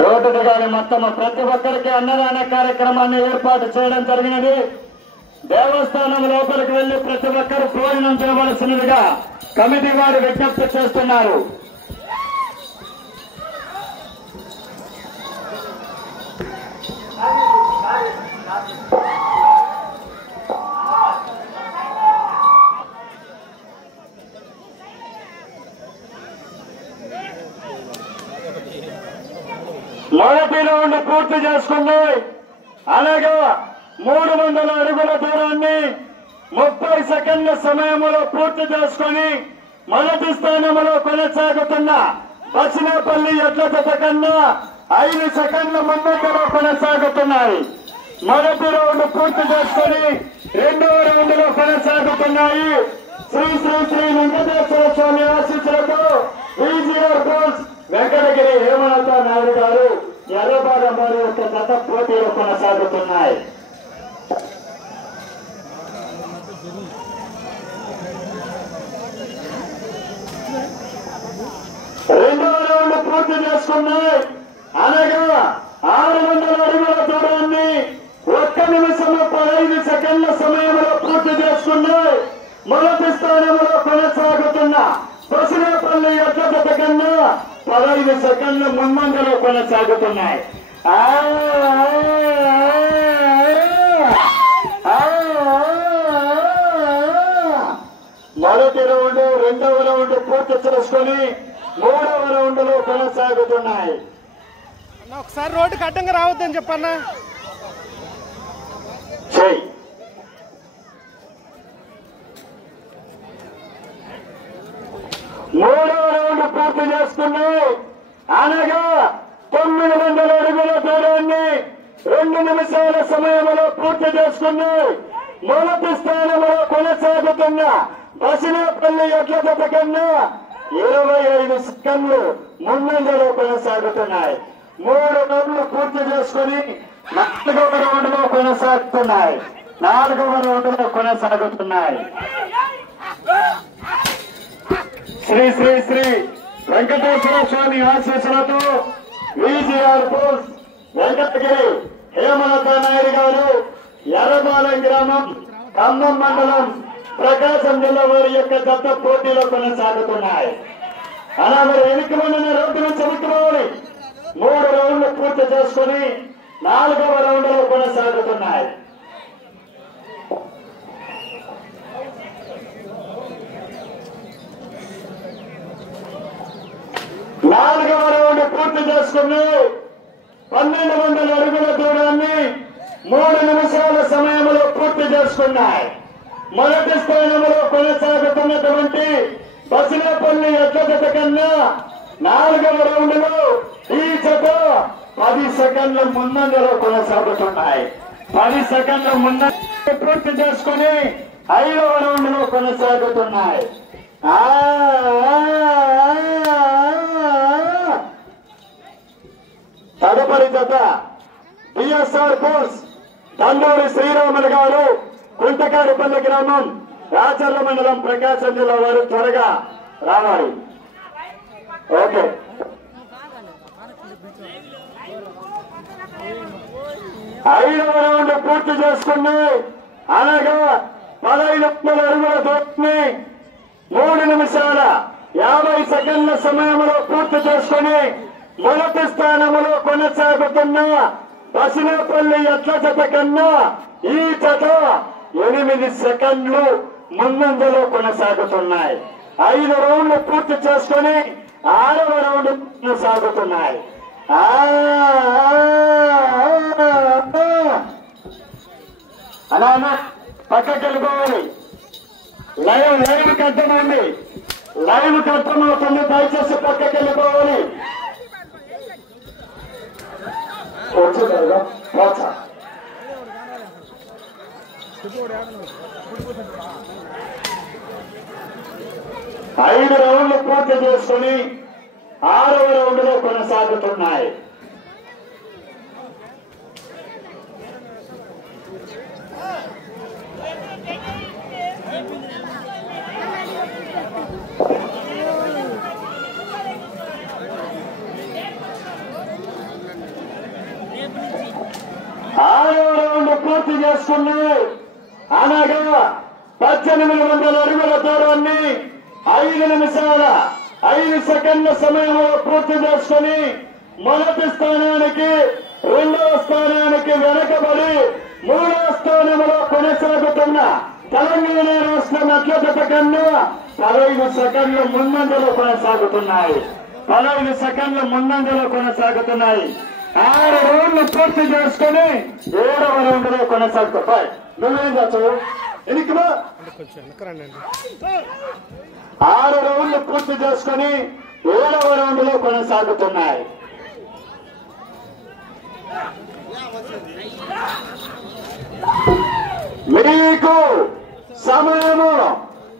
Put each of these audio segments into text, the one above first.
Road గారి మొత్తం ప్రతి ఒక్కరికి అన్నదాన కార్యక్రమాన్ని ఏర్పాటు చేయడం జరిగినది. దేవస్థానం లోపలికి వెళ్లి ప్రతి ఒక్కరు భోజనం చేయవలసినదిగా కమిటీ వారు విజ్ఞప్తి చేస్తున్నారు. మొదటి రౌండ్ పూర్తి చేసుకుంది. అలాగే 300 అడుగుల దూరాన్ని 30 సెకండ్ల సమయంలో పూర్తి చేసుకుని మొదటి స్థానంలో కొనసాగుతున్న బసినేపల్లి ఎడ్ల జత కన్నా 5 సెకండ్ల ముందంజలో కొనసాగుతున్నాయి. మొదటి రౌండ్ పూర్తి చేసుకుని రెండవ రౌండ్ లో కొనసాగుతున్నాయి. శ్రీ శ్రీ శ్రీ వెంకటేశ్వర స్వామి ఆశీస్సులతో విజిఆర్ బోల్స్ వెంకటగిరి హేమలత నాయుడు గారు ఎర్రబాదం వారి యొక్క జత పోటీలో కొనసాగుతున్నాయి. రెండవ రౌండ్ పూర్తి చేసుకున్నాయి. అనగా 600 అడుగుల దూరాన్ని 1 నిమిషం 15 సెకండ్ల సమయంలో పూర్తి చేసుకున్నాయి. మొదటి స్థానంలో కొనసాగుతున్న బసినేపల్లి ఎడ్ల జత కన్నా 15 సెకండ్ల ముందంజలో కొనసాగుతున్నాయి. మొదటి రౌండ్ రెండవ రౌండ్ పూర్తి చేసుకుని మూడవ రౌండ్ లో కొనసాగుతున్నాయి. ఒకసారి రోడ్డుకి అడ్డంగా రావద్దని చెప్పన్నా. మూడవ రౌండ్ పూర్తి చేసుకున్నాయి. అనగా 900 అడుగుల దూరాన్ని 2 నిమిషాల సమయంలో పూర్తి చేసుకున్నాయి. మొదటి స్థానంలో కొనసాగుతున్న బసినేపల్లి ఎడ్ల జత కన్నా 25 సెకండ్లు ముందంజలో కొనసాగుతున్నాయి. 3 రౌండ్లు పూర్తి చేసుకుని 4వ రౌండ్ లో కొనసాగుతున్నాయి. 4వ రౌండ్ లో కొనసాగుతున్నాయి. శ్రీ శ్రీ శ్రీ వెంకటేశ్వర స్వామి ఆశీస్సులతో విజిఆర్ బోల్స్ వెంకటగిరి హేమలత నాయుడు గారు ఎర్రబాలెం గ్రామం ఖమ్మం మండలం ప్రకాశం జిల్లా వారి యొక్క జత పోటీలో కొనసాగుతున్నాయి. అలా మరి వెనక్కి ఉన్న రోడ్డు నుంచి వెనక్కిపోవాలి. 3 రౌండ్లు పూర్తి చేసుకుని 4వ రౌండ్ లో కొనసాగుతున్నాయి. 4వ రౌండ్ పూర్తి చేసుకుని 1200 అడుగుల దూరాన్ని 3 నిమిషాల సమయంలో పూర్తి చేసుకున్నాయి. మొదటి స్థానంలో కొనసాగుతున్నటువంటి బసినేపల్లి ఎడ్ల జత కన్నా 4వ రౌండ్ లో ఈ జత 10 సెకండ్ల ముందంజలో కొనసాగుతున్నాయి. 10 సెకండ్ల ముందంజ పూర్తి చేసుకుని 5వ రౌండ్ లో కొనసాగుతున్నాయి. తదుపరి జత బిఎస్ఆర్ బోల్స్ దండూరి శ్రీరాములు గారు కుంటకాడిపల్లి గ్రామం రాచర్ల మండలం ప్రకాశం జిల్లా వారు త్వరగా రావాలి. ఓకే. 5వ రౌండ్ పూర్తి చేసుకున్నాయి. అనగా 1500 అడుగుల దూరాన్ని 3 నిమిషాల 50 సెకండ్ల సమయంలో పూర్తి చేసుకుని మొదటి స్థానంలో కొనసాగుతున్న బసినేపల్లి ఎడ్ల జత కన్నా ఈ జత 8 సెకండ్లు ముందంజలో కొనసాగుతున్నాయి. 5 రౌండ్లు పూర్తి చేసుకుని 6వ రౌండ్ కొనసాగుతున్నాయి. అలా పక్కకి వెళ్ళిపోవాలి. లైవ్ కట్టమండి. లైవ్ కట్టమవుతుంది. దయచేసి పక్కకి వెళ్ళిపోవాలి. వచ్చేదా 5 రౌండ్లు పూర్తి చేసుకుని 6వ రౌండ్ లో కొనసాగుతున్నాయి. చేసుకున్నాయి. అనగా 1800 అడుగుల దూరాన్ని 5 నిమిషాల 5 సెకండ్ల సమయంలో పూర్తి చేసుకుని మొదటి స్థానానికి, రెండవ స్థానానికి వెనకబడి 3వ స్థానంలో కొనసాగుతున్న తెలంగాణ రాష్ట్రం అత్యధిక కన్నా 15 సెకండ్ల ముందంజలో కొనసాగుతున్నాయి. 15 సెకండ్ల ముందంజలో కొనసాగుతున్నాయి. 6 రౌండ్లు పూర్తి చేసుకుని 7వ రౌండ్ లో కొనసాగుతాయి. నువ్వేం చేస్తావు? ఎనికిమా 6 రౌండ్లు పూర్తి చేసుకుని 7వ రౌండ్ లో కొనసాగుతున్నాయి. మీకు సమయము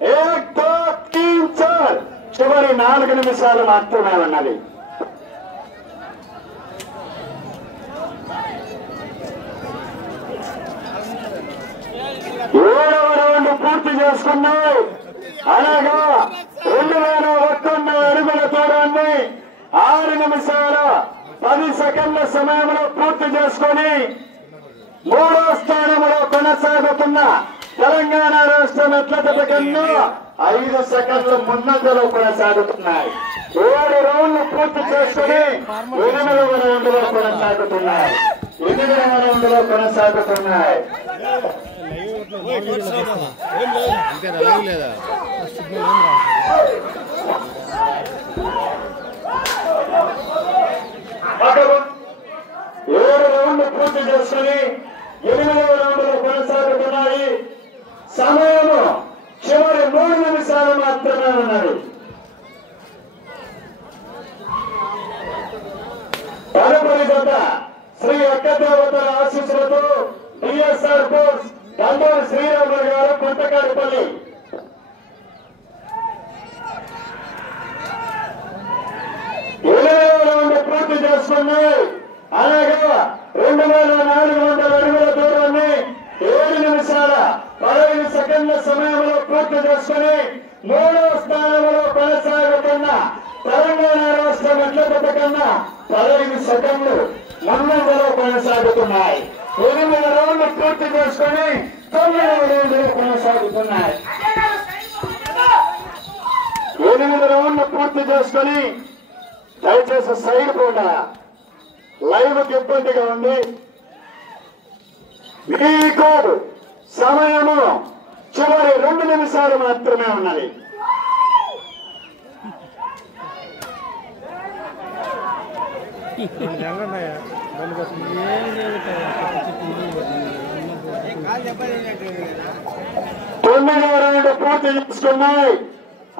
1-3 చివరి 4 నిమిషాలు మాత్రమే ఉన్నది. 7వ రౌండ్ పూర్తి చేసుకున్నాయి. అలాగా 2001 అడుగుల దూరాన్ని 6 నిమిషాల 10 సెకండ్ల సమయంలో పూర్తి చేసుకుని 3వ స్థానంలో కొనసాగుతున్న తెలంగాణ రాష్ట్రం అత్యధిక కన్నా 5 సెకండ్ల ముందంజలో కొనసాగుతున్నాయి. 7 రౌండ్లు పూర్తి చేసుకుని 8వ రౌండ్ లో కొనసాగుతున్నాయి. 8వ రౌండ్ లో కొనసాగుతున్నాయి. ఏడు రౌండ్లు పూర్తి చేసుకుని 8వ రౌండ్ లో కొనసాగుతున్నాయి. సమయము చివరి 3 నిమిషాలు మాత్రమే ఉన్నది. తదుపరి జత శ్రీ అక్కదేవతల ఆశీస్సులతో బిఎస్ఆర్ ఫోర్స్ దండూరు శ్రీరాములు గారు కొంతకాడిపల్లి. రౌండ్ పూర్తి చేసుకున్నాయి. అనగా 2400 అడుగుల దూరాన్ని 7 నిమిషాల 15 సెకండ్ల సమయంలో పూర్తి చేసుకుని 3వ స్థానంలో కొనసాగుతున్న తెలంగాణ రాష్ట్రం అత్యధిక కన్నా 15 సెకండ్లు ముందంజలో కొనసాగుతున్నాయి. 8 రౌండ్లు పూర్తి చేసుకుని 9వ రౌండ్లో కొనసాగుతున్నాయి. 8 రౌండ్లు పూర్తి చేసుకుని దయచేసి సైడ్ కూడా లైవ్ కి ఇబ్బందిగా ఉంది. మీకు సమయము చివరి 2 నిమిషాలు మాత్రమే ఉన్నది. తొమ్మిదవ రౌండ్ పూర్తి చేసుకున్నాయి.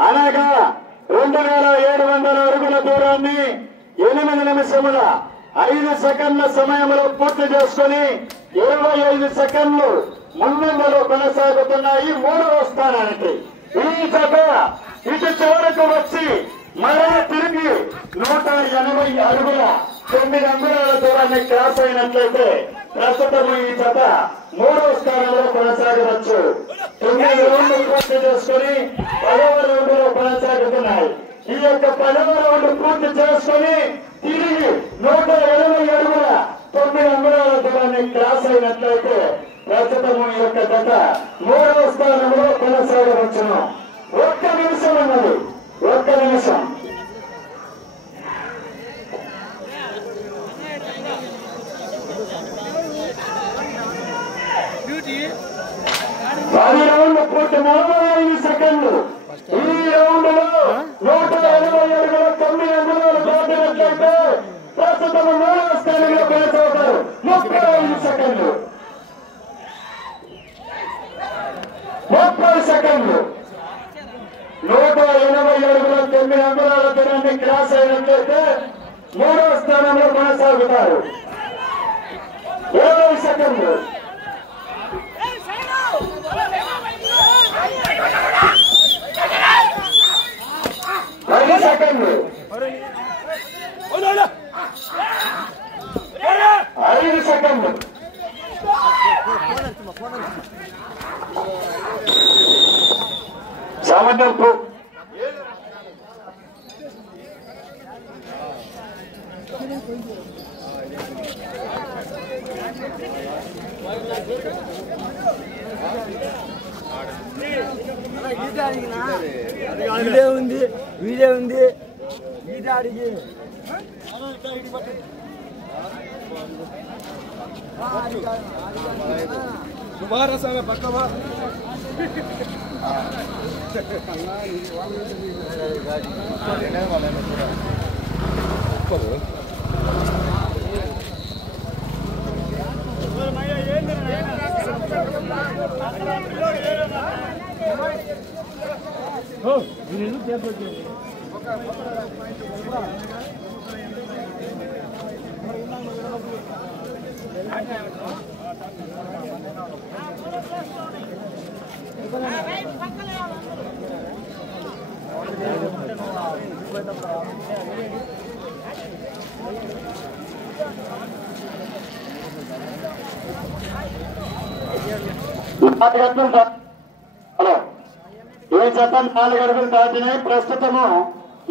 అనగా 2700 అడుగుల దూరాన్ని 8 నిమిషముల 5 సెకండ్ల సమయంలో పూర్తి చేసుకుని 25 సెకండ్లు ముందంజలో కొనసాగుతున్నాయి 3వ స్థానానికి. ఈ జత ఇటు చివరకు వచ్చి మరో తిరిగి 180 అడుగుల 9 అంగుళాల దూరాన్ని క్రాస్ అయినట్లయితే ప్రస్తుతం ఈ జత 3వ స్థానంలో కొనసాగవచ్చు. 9 రౌండ్లు పూర్తి చేసుకుని 10వ రౌండ్ లో కొనసాగుతున్నాయి. ఈ యొక్క 10వ రౌండ్ పూర్తి చేసుకుని తిరిగి 180 అడుగుల 9 అంగుళాల దూరాన్ని క్రాస్ అయినట్లయితే ప్రస్తుతం ఈ యొక్క జత 3వ స్థానంలో కొనసాగవచ్చును. 1 నిమిషం ఉన్నది. 1 నిమిషం. పది రౌండ్లు పూర్తి 45 సెకండ్లు. ఈ రౌండ్ లో 180 అడుగుల 9 అంగుళాలు దాటినట్లయితే ప్రస్తుతం 3వ స్థానంలో కొనసాగుతారు. 35 సెకండ్లు. 30 సెకండ్లు. 180 అడుగుల 9 అంగుళాల దూరాన్ని క్రాస్ అయినట్లయితే 3వ స్థానంలో కొనసాగుతారు. 20 సెకండ్లు. 10 సెకండ్లు. 5 సెకండ్లు. సామర్థ్యం వీడియో ఉంది వీడియో అడిగి तुम्हारा संग पक्का హలో ఈ జతం 4 అడుగులు దాటినాయి. ప్రస్తుతము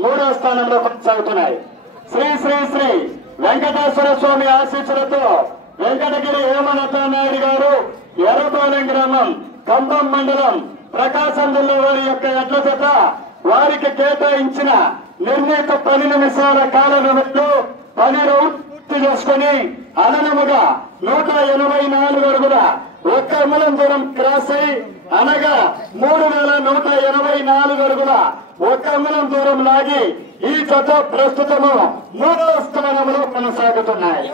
3వ స్థానంలో కొనసాగుతున్నాయి. శ్రీ శ్రీ శ్రీ వెంకటేశ్వర స్వామి ఆశీస్సులతో వెంకటగిరి హేమలత నాయుడు గారు ఎర్రపాలెం గ్రామం కంభం మండలం ప్రకాశం జిల్లా వారి యొక్క ఎడ్ల జత వారికి కేటాయించిన నిర్ణీత 10 నిమిషాల కాల వ్యవధిలో 10 రౌండ్ పూర్తి చేసుకుని అననముగా 184 అడుగుల 1 అంగుళం దూరం క్రాస్ అయి అనగా 3184 అడుగుల 1 అంగుళం దూరం లాగి ఈ జత ప్రస్తుతము 3వ స్థానంలో కొనసాగుతున్నాయి.